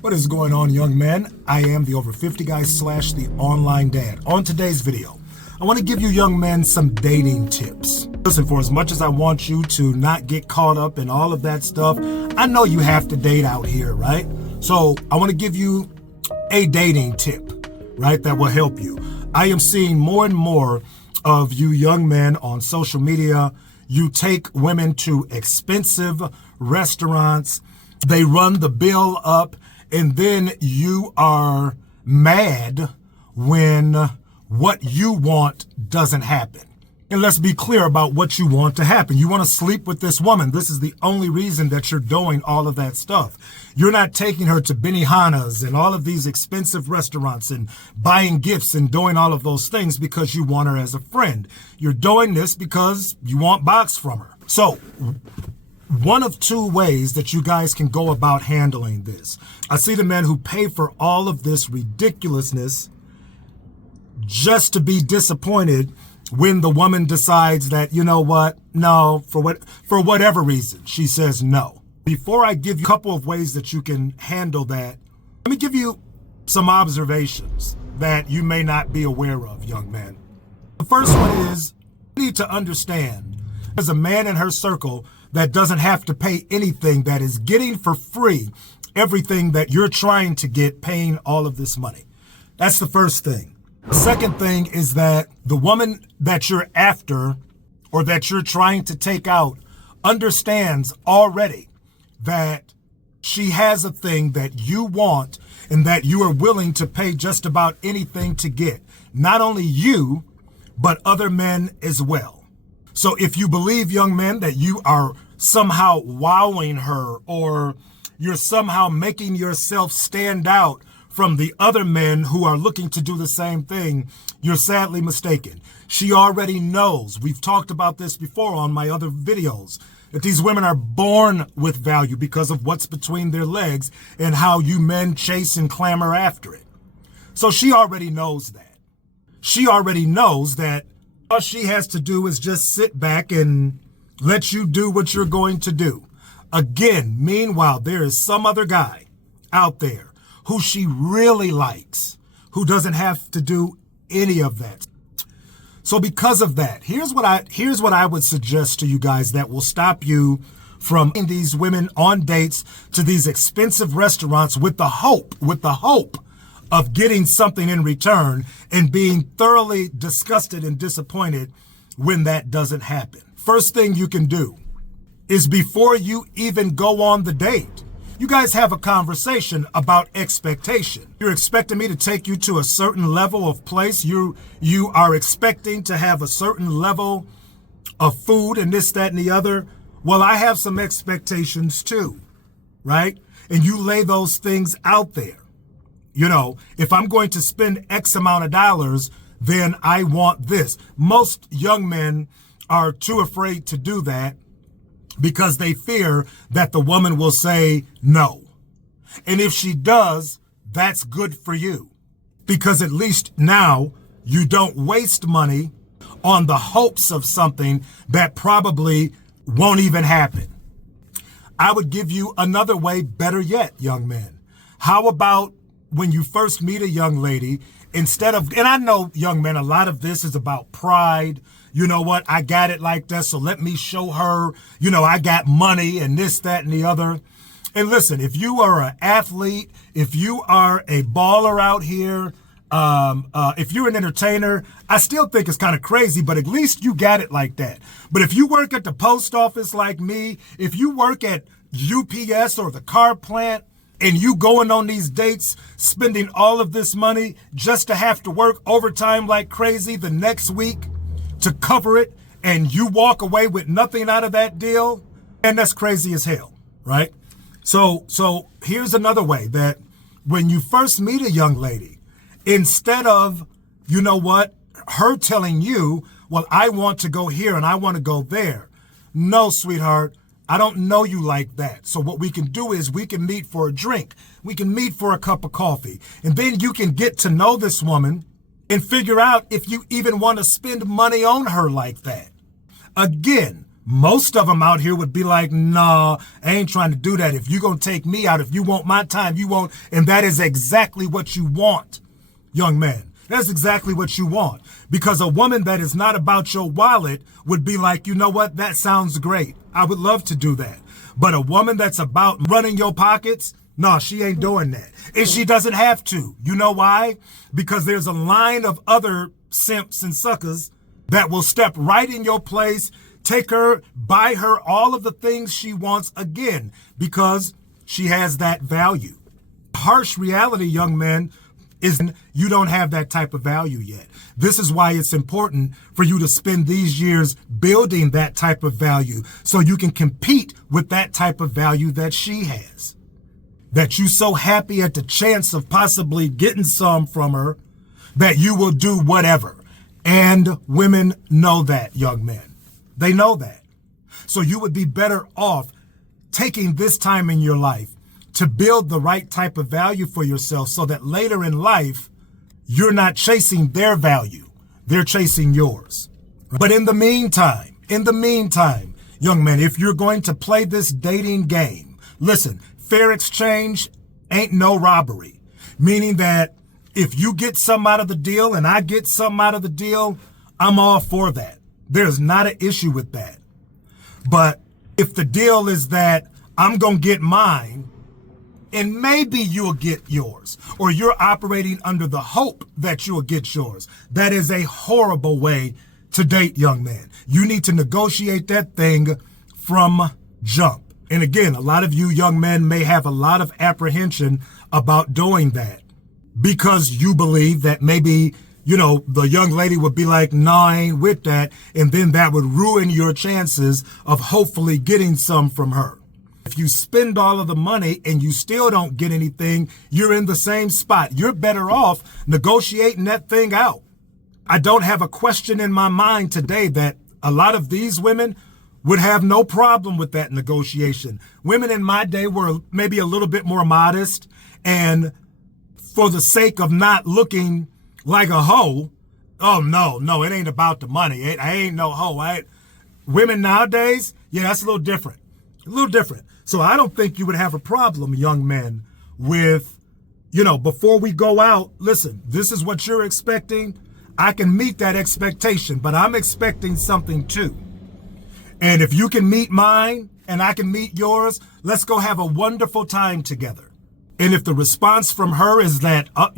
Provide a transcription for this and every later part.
What is going on, young men? I am the over 50 guy / the online dad. On today's video, I want to give you young men some dating tips. Listen, for as much as I want you to not get caught up in all of that stuff, I know you have to date out here, right? So I want to give you a dating tip, right, that will help you. I am seeing more and more of you young men on social media. You take women to expensive restaurants. They run the bill up. And then you are mad when what you want doesn't happen. And let's be clear about what you want to happen. You want to sleep with this woman. This is the only reason that you're doing all of that stuff. You're not taking her to Benihana's and all of these expensive restaurants and buying gifts and doing all of those things because you want her as a friend. You're doing this because you want box from her. So one of two ways that you guys can go about handling this. I see the men who pay for all of this ridiculousness just to be disappointed when the woman decides that, you know what, no, for whatever reason, she says no. Before I give you a couple of ways that you can handle that, let me give you some observations that you may not be aware of, young man. The first one is you need to understand there's a man in her circle that doesn't have to pay anything, that is getting for free everything that you're trying to get, paying all of this money. That's the first thing. The second thing is that the woman that you're after or that you're trying to take out understands already that she has a thing that you want and that you are willing to pay just about anything to get. Not only you, but other men as well. So if you believe, young men, that you are somehow wowing her or you're somehow making yourself stand out from the other men who are looking to do the same thing, you're sadly mistaken. She already knows. We've talked about this before on my other videos, that these women are born with value because of what's between their legs and how you men chase and clamor after it. So she already knows that. She already knows that all she has to do is just sit back and let you do what you're going to do. Again, meanwhile, there is some other guy out there who she really likes, who doesn't have to do any of that. So because of that, here's what I would suggest to you guys that will stop you from taking these women on dates to these expensive restaurants with the hope of getting something in return and being thoroughly disgusted and disappointed when that doesn't happen. First thing you can do is, before you even go on the date, you guys have a conversation about expectation. You're expecting me to take you to a certain level of place. You are expecting to have a certain level of food and this, that, and the other. Well, I have some expectations too, right? And you lay those things out there. You know, if I'm going to spend X amount of dollars, then I want this. Most young men are too afraid to do that because they fear that the woman will say no. And if she does, that's good for you, because at least now you don't waste money on the hopes of something that probably won't even happen. I would give you another way, better yet, young men. How about when you first meet a young lady, instead of, and I know, young men, a lot of this is about pride. You know what? I got it like that, so let me show her, you know, I got money and this, that, and the other. And listen, if you are an athlete, if you are a baller out here, if you're an entertainer, I still think it's kind of crazy, but at least you got it like that. But if you work at the post office like me, if you work at UPS or the car plant, and you going on these dates, spending all of this money just to have to work overtime like crazy the next week to cover it, and you walk away with nothing out of that deal, and that's crazy as hell, right? So here's another way that when you first meet a young lady, instead of, you know what, her telling you, well, I want to go here and I want to go there. No, sweetheart. I don't know you like that. So what we can do is we can meet for a drink. We can meet for a cup of coffee. And then you can get to know this woman and figure out if you even want to spend money on her like that. Again, Most of them out here would be like, nah, I ain't trying to do that. If you're going to take me out, if you want my time, you won't. And that is exactly what you want, young man. That's exactly what you want. Because a woman that is not about your wallet would be like, you know what? That sounds great. I would love to do that. But a woman that's about running your pockets, no, she ain't doing that. And she doesn't have to. You know why? Because there's a line of other simps and suckers that will step right in your place, take her, buy her all of the things she wants again, because she has that value. Harsh reality, young men, is you don't have that type of value yet. This is why it's important for you to spend these years building that type of value so you can compete with that type of value that she has. That you so happy at the chance of possibly getting some from her that you will do whatever. And women know that, young men. They know that. So you would be better off taking this time in your life to build the right type of value for yourself so that later in life, you're not chasing their value. They're chasing yours. But in the meantime, young men, if you're going to play this dating game, listen, fair exchange ain't no robbery. Meaning that if you get something out of the deal and I get something out of the deal, I'm all for that. There's not an issue with that. But if the deal is that I'm going to get mine, and maybe you'll get yours, or you're operating under the hope that you'll get yours, that is a horrible way to date, young man. You need to negotiate that thing from jump. And again, a lot of you young men may have a lot of apprehension about doing that because you believe that maybe, you know, the young lady would be like, nah, I ain't with that. And then that would ruin your chances of hopefully getting some from her. If you spend all of the money and you still don't get anything, you're in the same spot. You're better off negotiating that thing out. I don't have a question in my mind today that a lot of these women would have no problem with that negotiation. Women in my day were maybe a little bit more modest, and for the sake of not looking like a hoe, oh, no, it ain't about the money. I ain't no hoe. Women nowadays, yeah, that's a little different. So I don't think you would have a problem, young men, with, you know, before we go out, listen, this is what you're expecting. I can meet that expectation, but I'm expecting something too. And if you can meet mine and I can meet yours, let's go have a wonderful time together. And if the response from her is that, I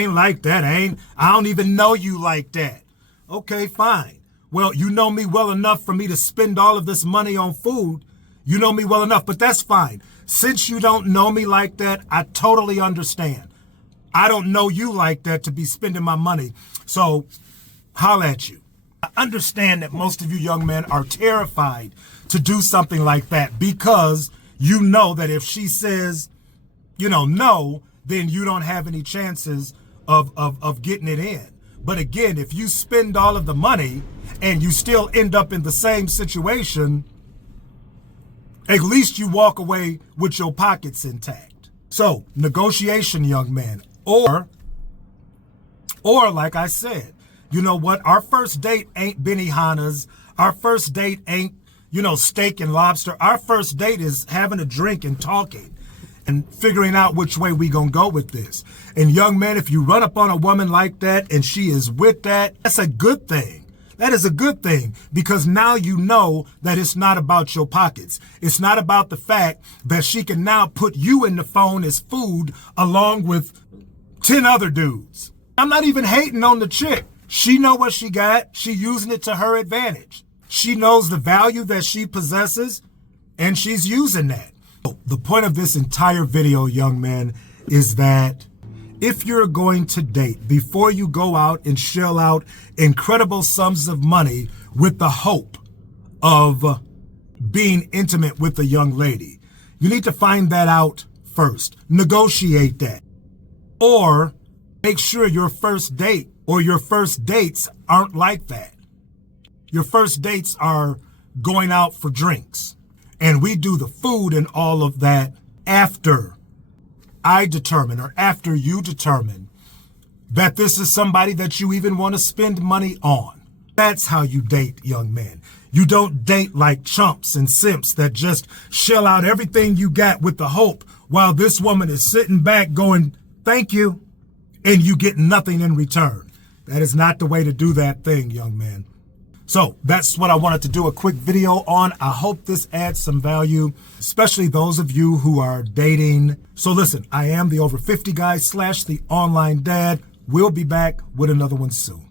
ain't like that. I don't even know you like that. Okay, fine. Well, you know me well enough for me to spend all of this money on food. You know me well enough, but that's fine. Since you don't know me like that, I totally understand. I don't know you like that to be spending my money. So holla at you. I understand that most of you young men are terrified to do something like that because you know that if she says, no, then you don't have any chances of getting it in. But again, if you spend all of the money and you still end up in the same situation, at least you walk away with your pockets intact. So, negotiation, young man. Or like I said, you know what? Our first date ain't Benihana's. Our first date ain't, steak and lobster. Our first date is having a drink and talking and figuring out which way we gonna go with this. And young men, if you run up on a woman like that and she is with that, that's a good thing. That is a good thing because now you know that it's not about your pockets. It's not about the fact that she can now put you in the phone as food along with 10 other dudes. I'm not even hating on the chick. She know what she got. She using it to her advantage. She knows the value that she possesses and she's using that. The point of this entire video, young man, is that if you're going to date, before you go out and shell out incredible sums of money with the hope of being intimate with a young lady, you need to find that out first. Negotiate that. Or make sure your first date or your first dates aren't like that. Your first dates are going out for drinks. And we do the food and all of that after I determine, or after you determine, that this is somebody that you even want to spend money on. That's how you date, young men. You don't date like chumps and simps that just shell out everything you got with the hope while this woman is sitting back going, thank you, and you get nothing in return. That is not the way to do that thing, young man. So that's what I wanted to do a quick video on. I hope this adds some value, especially those of you who are dating. So listen, I am the Over 50 guy / the online dad. We'll be back with another one soon.